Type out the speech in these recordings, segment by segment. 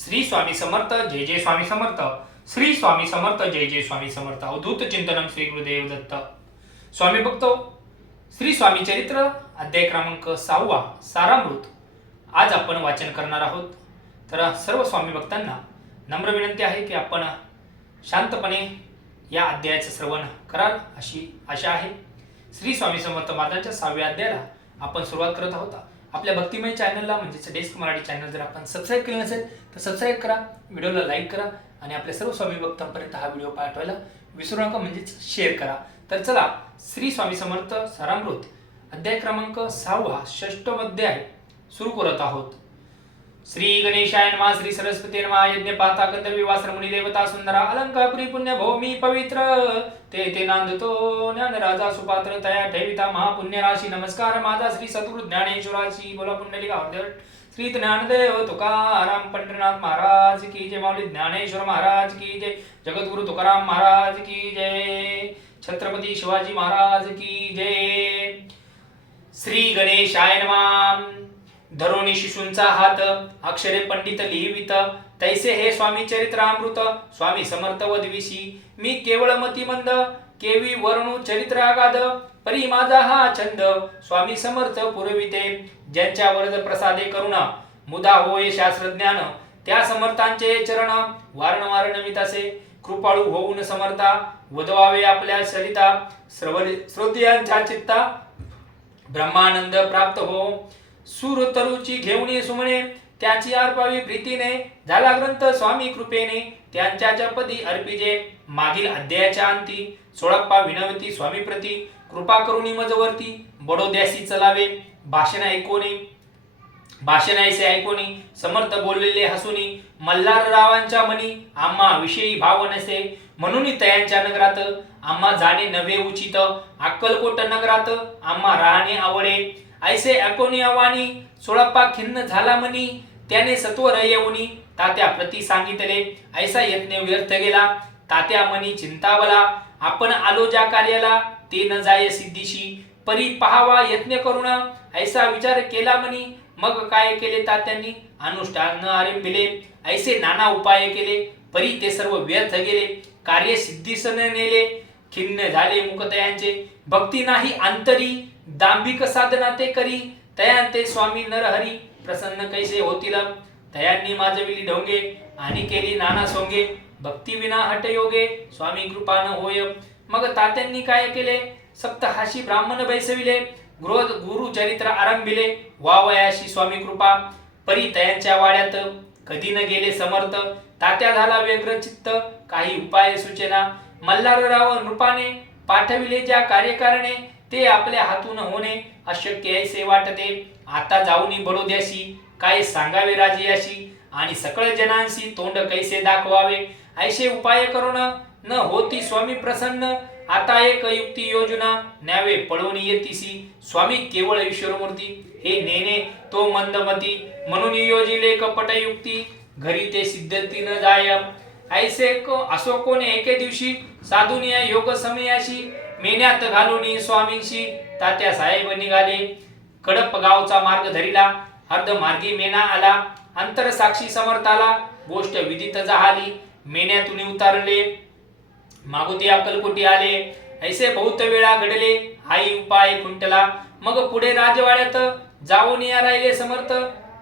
श्री स्वामी समर्थ जय जय स्वामी समर्थ. श्री स्वामी समर्थ जय जय स्वामी समर्थ. अवधूत चिंतनम श्री गुरुदेव दत्त. स्वामी भक्तो श्री स्वामी चरित्र अध्याय क्रमांक सहावा सारामृत. आज आपण वाचन करणार आहोत. तर सर्व स्वामी भक्तांना नम्र विनंती आहे की आपण शांतपणे या अध्यायाचं श्रवण कराल अशी आशा आहे. श्री स्वामी समर्थ महाराजांच्या सहाव्या अध्यायाला आपण सुरुवात करत आहोत. आपल्या भक्तिमय चॅनलला म्हणजेच डेस्क मराठी चॅनल जर आपण सबस्क्राईब केलं नसेल तर सबस्क्राईब करा व्हिडिओला लाईक करा आणि आपल्या सर्व स्वामी भक्तांपर्यंत हा व्हिडिओ पाठवायला विसरू नका म्हणजेच शेअर करा. तर चला श्री स्वामी समर्थ सारामृत अध्याय क्रमांक सहावा षष्ट अध्याय सुरू करत आहोत. श्री गणेशाय नमा श्री सरस्वती नमा यज्ञ पाता कर्तव्य वासर मुनी देवता सुंदरा अलंकापुरी पुण्य भौमी पवित्र। ते ते नांदतो ज्ञान राजा सुपात्र तया ठेविता महापुण्य राशी। नमस्कार माझा श्री सद्गुरु ज्ञानेश्वराची बोला पुंडलिका हृदय श्री ज्ञानदेव तुकाराम पंढरीनाथ महाराज की जय। माऊली ज्ञानेश्वर महाराज की जय। जगद्गुरु तुकाराम महाराज की जय। छत्रपती शिवाजी महाराज की जय। श्री गणेशाय नमः। धरोणी शिशूंचा हात अक्षरे पंडित लिहिवित तैसे हे स्वामी चरित्रामृत स्वामी समर्थ वद्विषी मी केवळ मतिमंद केवी वर्णू चरित्र आगाध परी माझा हा छंद स्वामी समर्थ पुरविते. ज्यांच्या वरद प्रसादे करुणा मुदा होय शास्त्रज्ञान त्या समर्थांचे चरण वारंवार नमित असे. कृपाळू होऊन समर्था वदवावे आपल्या सरिता. श्रवण श्रोत्रियांच्या चित्ता ब्रह्मानंद प्राप्त हो. सूर तरुची घेऊन सुमणे त्याची अर्पावी प्रीतीने झाला ग्रंथ स्वामी कृपेने त्यांच्या पदी अर्पिजे मागील अध्यायाच्या अंती सोळप्पा विनवती स्वामी प्रती कृपा करुणी मजवरती बडोद्यासी चलावे भाषण ऐकोने भाषण ऐसे ऐकोनी समर्थ बोललेले हसुनी मल्हार रावांच्या मनी आम्हा विषयी भाव नसे म्हणून तयांच्या नगरात आम्हा जाणे नव्हे उचित अक्कलकोट नगरात आम्हा राहणे आवडे ऐसे अकोनी अवानी सोळप्पा खिन्न झाला म्हणी त्याने सत्वर येऊनी तात्या प्रती सांगितले ऐसा यत्ने व्यर्थ गेला तात्या मनी चिंतावला आपण आलो ज्या कार्याला ते न जाय सिद्धीशी परी पहावा यत्न करुण ऐसा विचार केला म्हणी मग काय केले तात्यांनी? अनुष्ठान न आरंभिले ऐसे नाना उपाय केले परी ते सर्व व्यर्थ गेले कार्य सिद्धीस न नेले खिन्न झाले मुकतयांचे भक्ती नाही अंतरी दांभिक साधना ते करी तयांते स्वामी नरहरी प्रसन्न कैसे होतील? तयांनी माजविली ढोंगे आणि केली नाना सोंगे भक्ती विना हट योगे स्वामी कृपान होय. मग तात्यांनी काय केले? सप्तहाशी ब्राह्मण बैसविले गृह गुरु चरित्र आरंभिले वावयाशी स्वामी कृपा परी तयांच्या वाड्यात कधी न गेले समर्थ तात्या झाला व्यग्र चित्त काही उपाय सूचना मल्हारराव नृपाने पाठविले ज्या कार्यकारणे ते आपल्या हातून होणे अशक्य ऐसे वाटते. आता जाऊनी बडोद्याशी काय सांगावे राजयाशी आणि सकळ जनांशी तोंड कैसे दाखवावे? ऐसे उपाय करून न होती स्वामी प्रसन्न आता एक युक्ती योजना न्यावे पळवून येतीसी स्वामी केवळ ईश्वरमूर्ती हे नेने तो मंदमती. म्हणून योजिले कपट युक्ती घरी ते सिद्धती न जाय ऐसे को असो कोणे एके दिवशी साधून या योग समयाशी मेन्यात घालून स्वामींशी तात्या साहेब निघाले. कडप गावचा मार्ग धरिला. अर्ध मार्गी मेना आला. अंतर साक्षी समर्थाला गोष्ट विदित झाली मेन्यातून उतारले. मागुती अक्कलकोटी आले. ऐसे बहुत वेळा घडले. आई उपाय खुंटला. मग पुढे राजवाड्यात जाऊन या राहिले समर्थ.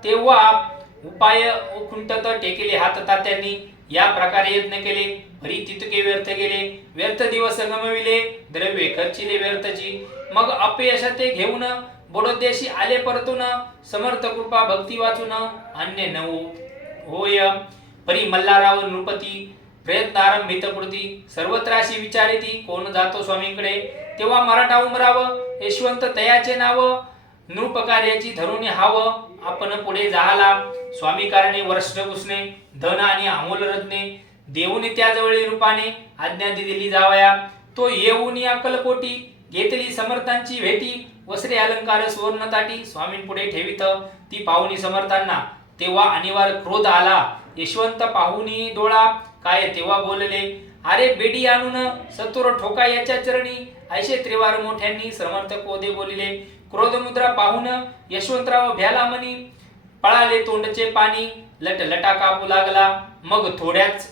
तेव्हा उपाय खुंटत टेकेले हात तात्यांनी. या प्रकारे यत्न केले. भरी तितके व्यर्थ गेले. व्यर्थ दिवस गमविले. द्रव्ये खर्चिले व्यर्थची. मग अपयश ते घेऊन बडोद्देशी आले परतून. समर्थ कृपा भक्ती वाचून. अन्य नवो. होय. परी मल्हाराव नृपती. प्रयत्न आरंभित पुरती सर्वत्राशी विचारिती. कोण जातो स्वामींकडे? तेव्हा मराठा उमराव यशवंत तयाचे नाव. नृपकार्याची धरून हाव आपण पुढे जाहाला स्वामी कारणे वर्ष पुसणे धन आणि अमोल रत्ने देऊने त्याजवळी रूपाने आज्ञा दिलेली जावया. तो येऊन अकलकोटी घेतली समर्थांची भेटी वस्त्रे अलंकार सुवर्ण ताटी स्वामींपुढे ठेवित. ती पाहुणी समर्थांना तेव्हा अनिवार्य क्रोध आला. यशवंत पाहुणी डोळा काय तेव्हा बोलले? अरे बेडी आणून सतुर ठोका याच्या चरणी ऐशे त्रिवार मोठ्यांनी समर्थ कोदे बोलिले. क्रोधमुद्रा पाहून यशवंतराव भ्याला म्हणी पळाले तोंडचे पाणी लट लटा कापू लागला. मग थोड्याच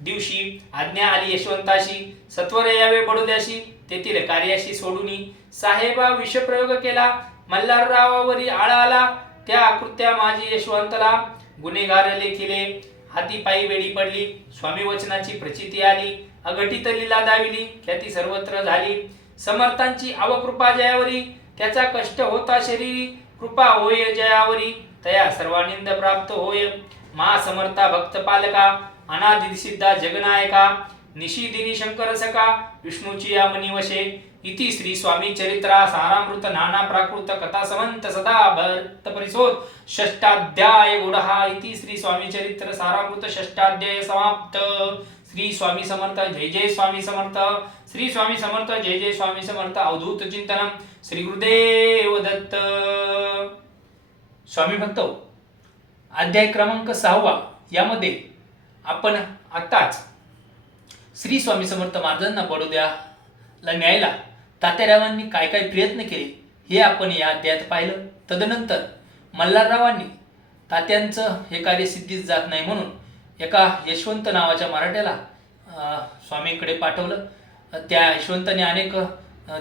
दिवशी आज्ञा आली यशवंताशी. सत्वर यावे बडोद्याशी तेथील कार्याशी सोडूनी. साहेबा विषप्रयोग केला. मल्हाररावावरी आळा आला. त्या कृत्या माझी यशवंतला गुन्हेगार लेखिले हाती पायी वेळी पडली. स्वामी वचनाची प्रचिती आली. अघटित लीला दाविली. ख्याती सर्वत्र झाली. समर्थांची अवकृपा जयावरी. त्याचा कष्ट होता शरीरी कृपा होय जयावरी तया सर्वानिंद प्राप्त होय. मा समर्था भक्त पालका अनादिसिद्धा जगनायका निशिदिनी शंकर सका विष्णूची या मनिवशे इति श्री स्वामी चरित्रा सारामृत नाना प्राकृत कथा समंत सदा भरत परिसोद षष्टाध्याय गुढहा इति श्री स्वामी चरित्र सारामृत षष्टाध्याय समाप्त. श्री स्वामी समर्थ जय जय स्वामी समर्थ श्री स्वामी समर्थ जय जय स्वामी समर्थ अवधूत चिंतनम श्री गुरुदेव दत्त। स्वामी भक्त अध्याय क्रमांक सहावा यामध्ये आपण आत्ताच श्री स्वामी समर्थ महाराजांना बडोद्याला न्यायला तात्यारावांनी काय काय प्रयत्न केले हे आपण या अध्यायात पाहिलं. तदनंतर मल्हाररावांनी तात्यांचं हे कार्य सिद्धीच जात नाही म्हणून एका यशवंत नावाच्या मराठ्याला स्वामींकडे पाठवलं. त्या यशवंताने अनेक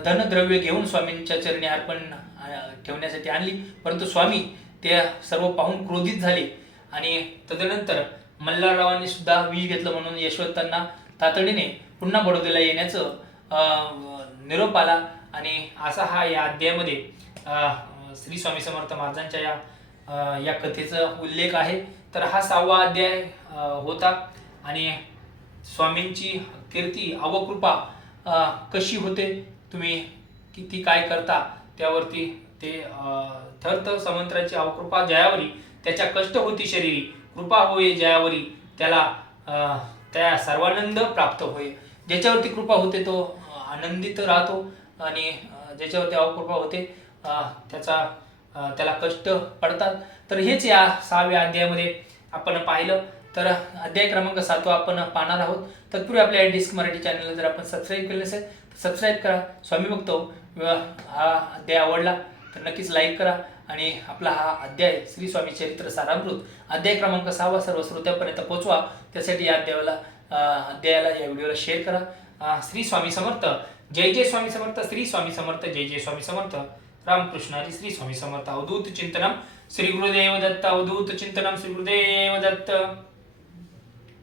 धनद्रव्य घेऊन स्वामींच्या चरणी अर्पण ठेवण्यासाठी आणली. परंतु स्वामी ते सर्व पाहून क्रोधित झाले. आणि तदनंतर मल्हाररावांनी सुद्धा विष घेतलं म्हणून यशवंतांना तातडीने पुन्हा बडोद्याला येण्याचं निरोप आला. आणि असा हा या अध्यायामध्ये श्री स्वामी समर्थ महाराजांच्या या या कथेचा उल्लेख आहे. तर हा सहावा अध्याय होता. आणि स्वामींची कीर्ती अवकृपा कशी होते तुम्ही किती काय करता त्यावरती ते थर्थ समंत्राची अवकृपा जयावरी त्याच्या कष्ट होती शरीरी. कृपा होय जयावरी त्याला त्या सर्वानंद प्राप्त होय. ज्याच्यावरती कृपा होते तो आनंदित राहतो. आणि ज्याच्यावरती अवकृपा होते त्याचा त्याला कष्ट पडतात. तर हेच या सहाव्या अध्यायामध्ये आपण पाहिलं. तर अध्याय क्रमांक सातवा आपण पाहणार आहोत. तत्पूर्वी आपल्या डिस्क मराठी चॅनलला जर आपण सबस्क्राईब केलं नसेल तर सबस्क्राईब करा. स्वामी बघतो हा अध्याय आवडला तर नक्कीच लाईक करा. आणि आपला हा अध्याय श्री स्वामी चरित्र सारामृत अध्याय क्रमांक सहावा सर्व श्रोत्यापर्यंत पोहोचवा. त्यासाठी या अध्यायाला अध्यायाला या व्हिडिओला शेअर करा. श्री स्वामी समर्थ. जय जय स्वामी समर्थ. श्री स्वामी समर्थ. जय जय स्वामी समर्थ. रामकृष्ण हरी श्री स्वामी समर्थ अवधूत चिंतनम श्री गुरुदेव दत्त अवधूत चिंतनम श्री गुरुदेव दत्त।